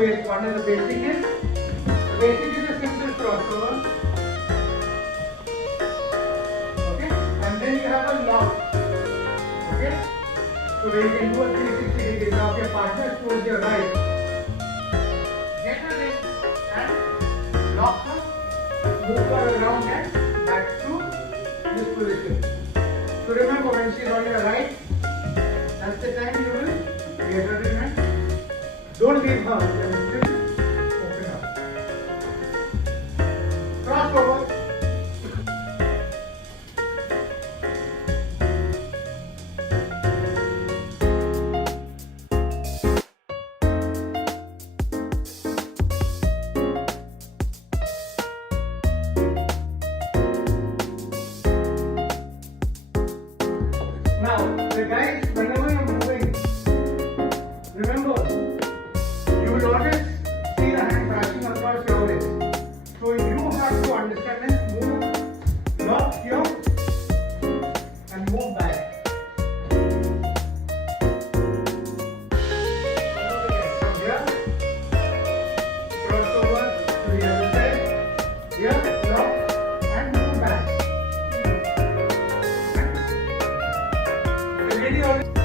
ways. One is the basic is a simple crossover. Okay, and then you have a lock. Okay, so where you can do a 360 degree lock. Your partner is towards your right. Get her in and lock her. Move her around and back to this position. So remember, when she is on your right, that's the time you will get her in and don't leave her. Open up. Cross over. Now, the guys, whenever you're moving, remember, you will always see the hand brushing across your waist. So you have to understand and move, lock here and move back. From here, cross over to the other side. Here, lock and move back. The lady always